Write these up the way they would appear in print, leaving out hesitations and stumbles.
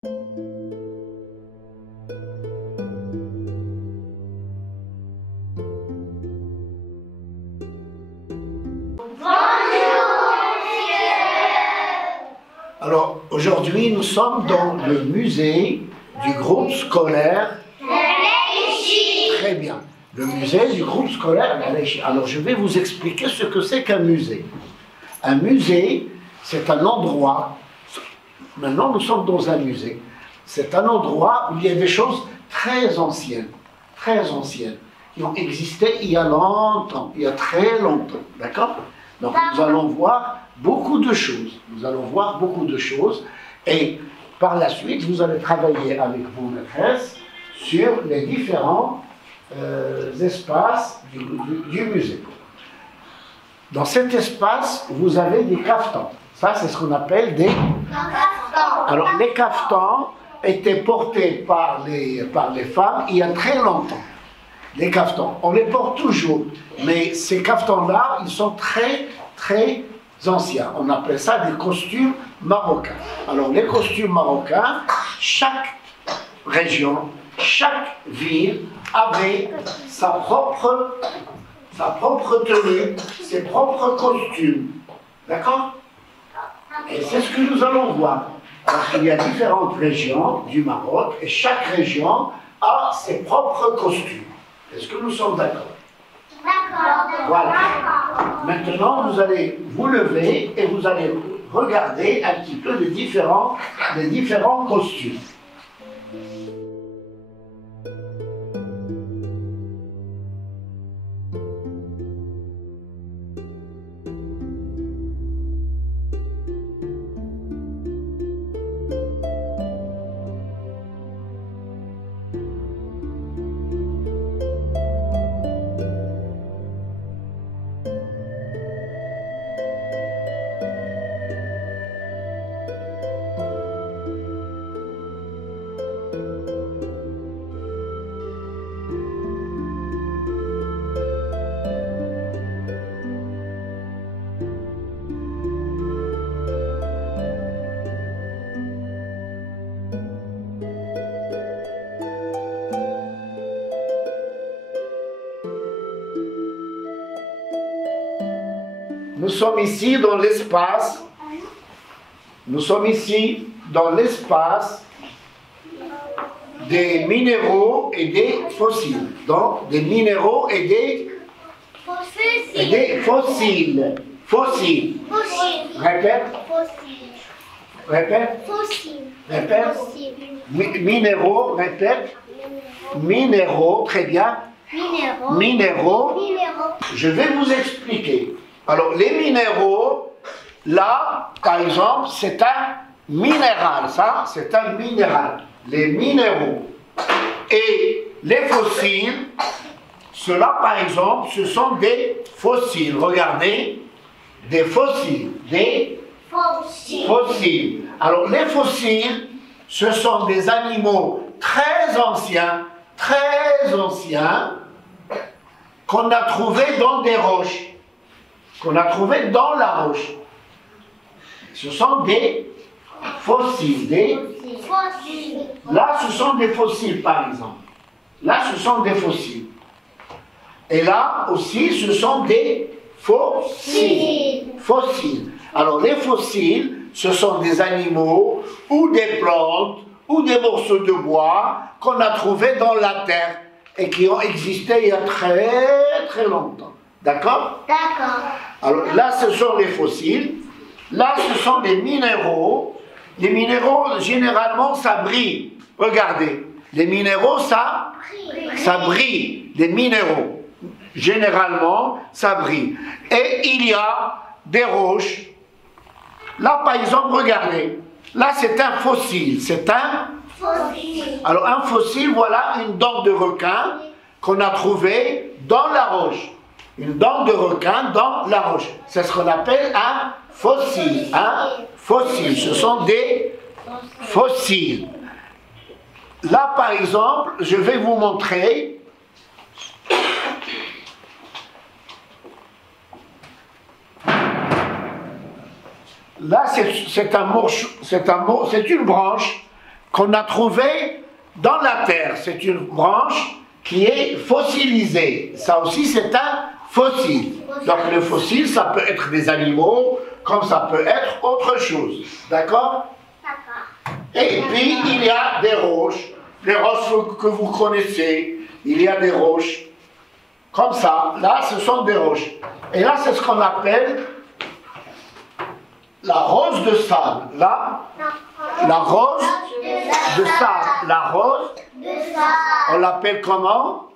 Alors, aujourd'hui, nous sommes dans le musée du groupe scolaire Al-Aichi. Très bien. Le musée du groupe scolaire Al-Aichi. Alors, je vais vous expliquer ce que c'est qu'un musée. Un musée, c'est un endroit. Maintenant, nous sommes dans un musée. C'est un endroit où il y a des choses très anciennes, qui ont existé il y a longtemps, il y a très longtemps. D'accord? Donc, nous allons voir beaucoup de choses. Nous allons voir beaucoup de choses. Et par la suite, vous allez travailler avec vos maîtresses sur les différents espaces du musée. Dans cet espace, vous avez des caftans. Ça, c'est ce qu'on appelle des caftans. Alors, les caftans étaient portés par les femmes il y a très longtemps. Les caftans, on les porte toujours. Mais ces caftans-là, ils sont très anciens. On appelle ça des costumes marocains. Alors, les costumes marocains, chaque région, chaque ville avait sa propre tenue, ses propres costumes. D'accord? Et c'est ce que nous allons voir. Parce qu'il y a différentes régions du Maroc et chaque région a ses propres costumes. Est-ce que nous sommes d'accord? D'accord. Voilà. Maintenant, vous allez vous lever et vous allez regarder un petit peu les différents costumes. Nous sommes ici dans l'espace. Nous sommes ici dans l'espace des minéraux et des fossiles. Donc, des minéraux et des fossiles. Fossiles. Répète. Répète. Répète. Minéraux, répète. Minéraux, très bien. Minéraux. Je vais vous expliquer. Alors, les minéraux, là, par exemple, c'est un minéral. Ça, c'est un minéral. Les minéraux. Et les fossiles, cela, par exemple, ce sont des fossiles. Regardez, des fossiles. Des fossiles. Alors, les fossiles, ce sont des animaux très anciens, qu'on a trouvés dans des roches. Qu'on a trouvé dans la roche. Ce sont des fossiles. Là, ce sont des fossiles, par exemple. Là, ce sont des fossiles. Et là aussi, ce sont des fossiles. Alors, les fossiles, ce sont des animaux, ou des plantes, ou des morceaux de bois qu'on a trouvés dans la terre et qui ont existé il y a très longtemps. D'accord? D'accord. Alors là, ce sont les fossiles. Là, ce sont les minéraux. Les minéraux, généralement, ça brille. Regardez. Les minéraux, ça brille. Les minéraux, généralement, ça brille. Et il y a des roches. Là, par exemple, regardez. Là, c'est un fossile. C'est un fossile. Alors, un fossile, voilà une dent de requin qu'on a trouvée dans la roche. Une dent de requin dans la roche. C'est ce qu'on appelle un fossile. Un fossile. Ce sont des fossiles. Là, par exemple, je vais vous montrer. Là, c'est une branche qu'on a trouvée dans la terre. C'est une branche qui est fossilisée. Ça aussi, c'est un fossile. Donc le fossile, ça peut être des animaux, comme ça peut être autre chose. D'accord? Et puis, il y a des roches. Les roches que vous connaissez. Il y a des roches. Comme ça. Là, ce sont des roches. Et là, c'est ce qu'on appelle la rose de sable. Là, la rose de sable. La rose, on l'appelle comment?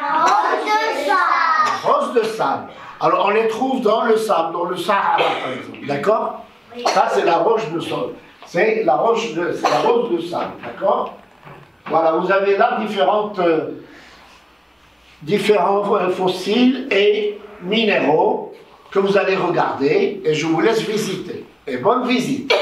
La rose de sable. La rose de sable. Alors, on les trouve dans le sable, dans le Sahara, par exemple. D'accord? Ça, c'est la roche de sable. C'est la rose de sable. D'accord? Voilà, vous avez là différents fossiles et minéraux que vous allez regarder et je vous laisse visiter. Et bonne visite.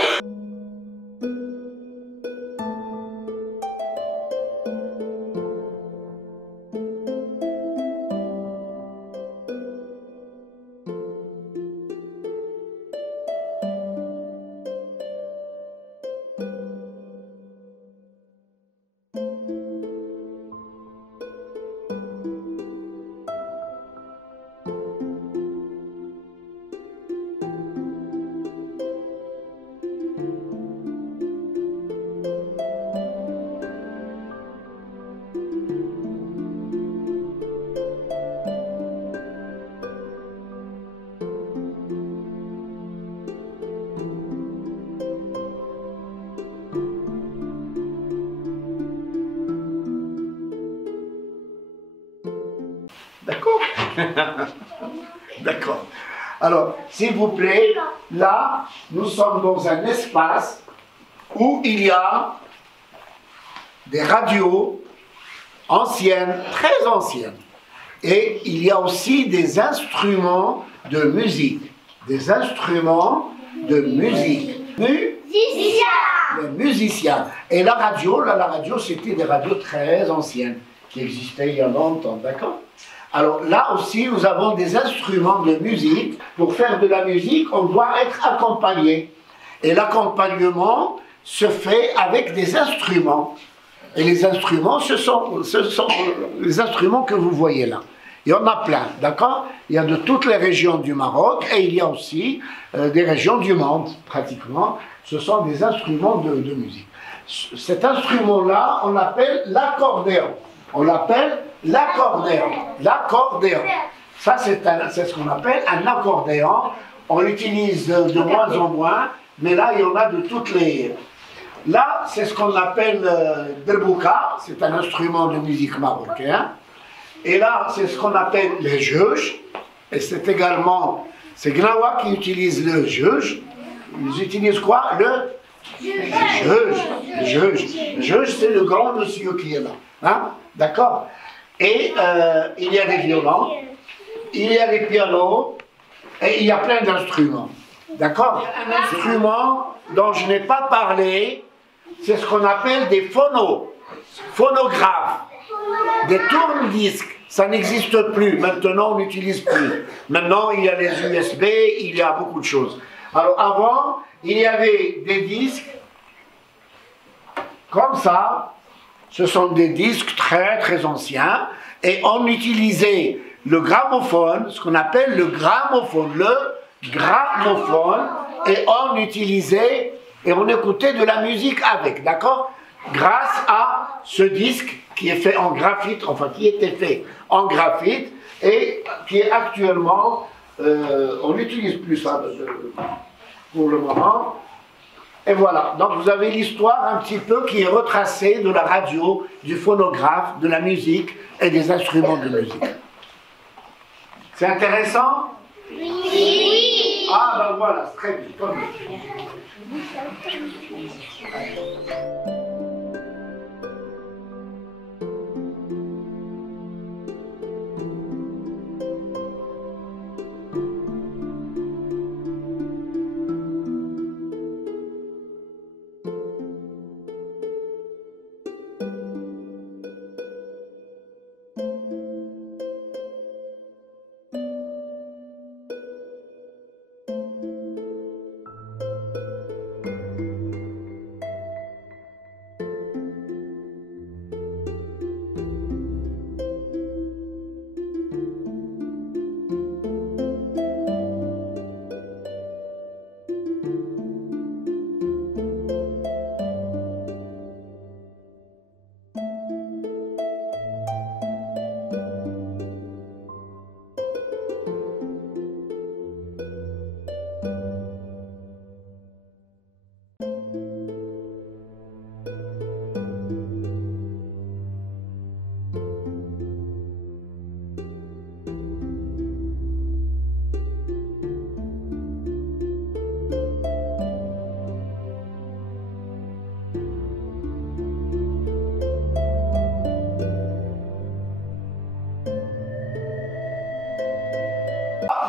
D'accord? D'accord. Alors, s'il vous plaît, là, nous sommes dans un espace où il y a des radios anciennes, très anciennes. Et il y a aussi des instruments de musique. Des instruments de musique. Les musiciens. Et la radio, c'était des radios très anciennes qui existaient il y a longtemps, d'accord? Alors là aussi, nous avons des instruments de musique. Pour faire de la musique, on doit être accompagné. Et l'accompagnement se fait avec des instruments. Et les instruments, ce sont les instruments que vous voyez là. Il y en a plein, d'accord? Il y a de toutes les régions du Maroc et il y a aussi des régions du monde, pratiquement. Ce sont des instruments de musique. Cet instrument-là, on l'appelle l'accordéon. On l'appelle l'accordéon. L'accordéon. Ça, c'est ce qu'on appelle un accordéon. On l'utilise de moins en moins, mais là, il y en a de toutes les... Là, c'est ce qu'on appelle derbouka. C'est un instrument de musique marocain. Et là, c'est ce qu'on appelle les juges. Et c'est également... C'est Gnawa qui utilise le juge. Ils utilisent quoi? Le juge. Le juge, c'est le grand monsieur qui est là. Hein? D'accord? Et il y a des violons, il y a des pianos, et il y a plein d'instruments. D'accord? Un instrument dont je n'ai pas parlé, c'est ce qu'on appelle des phonographes, des tourne-disques. Ça n'existe plus. Maintenant, on n'utilise plus. Maintenant, il y a les USB, il y a beaucoup de choses. Alors avant, il y avait des disques comme ça. Ce sont des disques très très anciens et on utilisait le gramophone, ce qu'on appelle le gramophone, et on utilisait et on écoutait de la musique avec, d'accord? Grâce à ce disque qui est fait en graphite, enfin qui était fait en graphite et qui est actuellement, on n'utilise plus ça pour le moment. Et voilà, donc vous avez l'histoire un petit peu qui est retracée de la radio, du phonographe, de la musique et des instruments de musique. C'est intéressant? Oui. Ah ben voilà, très bien. Comme...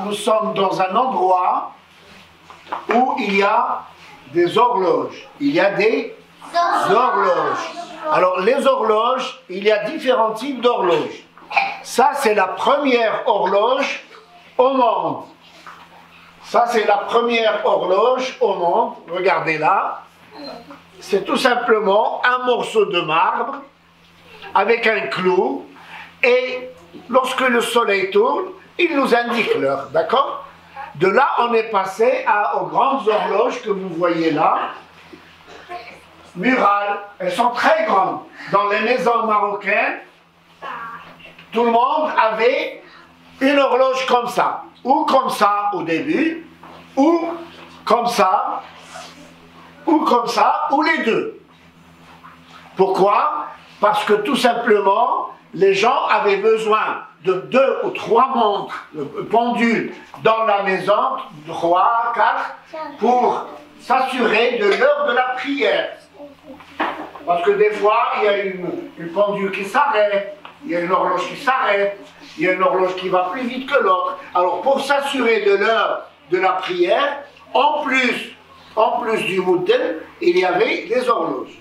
nous sommes dans un endroit où il y a des horloges. Il y a des horloges. Alors, les horloges, il y a différents types d'horloges. Ça, c'est la première horloge au monde. Ça, c'est la première horloge au monde. Regardez là. C'est tout simplement un morceau de marbre avec un clou. Et lorsque le soleil tourne, il nous indique l'heure. D'accord? De là, on est passé aux grandes horloges que vous voyez là. Murales. Elles sont très grandes. Dans les maisons marocaines, tout le monde avait une horloge comme ça. Ou comme ça au début, ou comme ça, ou les deux. Pourquoi? Parce que tout simplement, les gens avaient besoin de 2 ou 3 montres pendules dans la maison, 3, 4, pour s'assurer de l'heure de la prière. Parce que des fois, il y a une pendule qui s'arrête, il y a une horloge qui s'arrête, il y a une horloge qui va plus vite que l'autre. Alors pour s'assurer de l'heure de la prière, en plus du moudel, il y avait des horloges.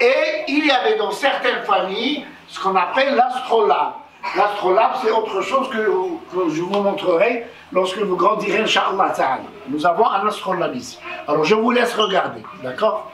Et il y avait dans certaines familles ce qu'on appelle l'astrolabe. L'astrolabe, c'est autre chose que je vous montrerai lorsque vous grandirez, Inch'Allah ta'ala. Nous avons un astrolabe ici. Alors je vous laisse regarder, d'accord?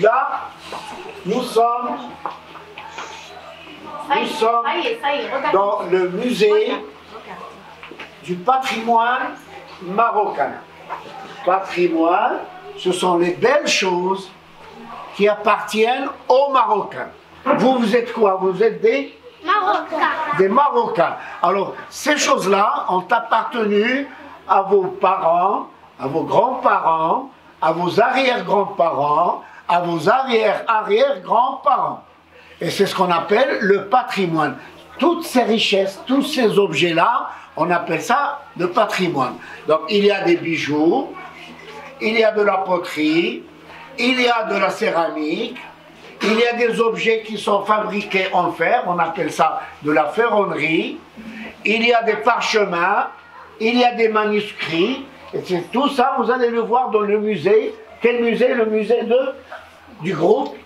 Là, nous sommes dans le musée du patrimoine marocain. Patrimoine, ce sont les belles choses qui appartiennent aux Marocains. Vous êtes quoi? Vous êtes des Marocains. Des Marocains. Alors, ces choses-là ont appartenu à vos parents, à vos grands-parents, à vos arrière-grands-parents, à vos arrière-arrière-grands-parents. Et c'est ce qu'on appelle le patrimoine. Toutes ces richesses, tous ces objets-là on appelle ça le patrimoine. Donc il y a des bijoux, il y a de la poterie, il y a de la céramique, il y a des objets qui sont fabriqués en fer, on appelle ça de la ferronnerie, il y a des parchemins, il y a des manuscrits, et tout ça vous allez le voir dans le musée. Quel musée? Le musée du groupe.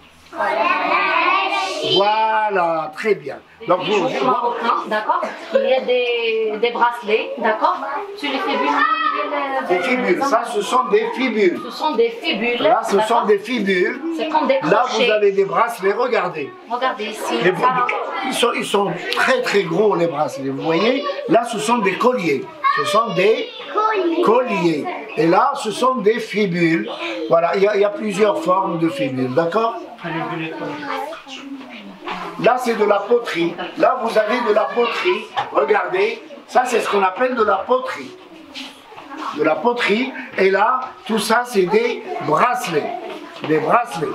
Voilà, très bien. Donc vous, d'accord. Il y a des bracelets, d'accord. Sur les fibules. Des fibules, ça ce sont des fibules. Ce sont des fibules. Là ce sont des fibules. C'est comme des crochets. Là vous avez des bracelets, regardez. Regardez ici. Ils sont très très gros les bracelets, vous voyez. Là ce sont des colliers. Ce sont des colliers. Et là ce sont des fibules. Voilà, il y a plusieurs formes de fibules, d'accord? Là c'est de la poterie. Là vous avez de la poterie. Regardez, ça c'est ce qu'on appelle de la poterie. De la poterie. Et là, tout ça c'est des bracelets. Des bracelets.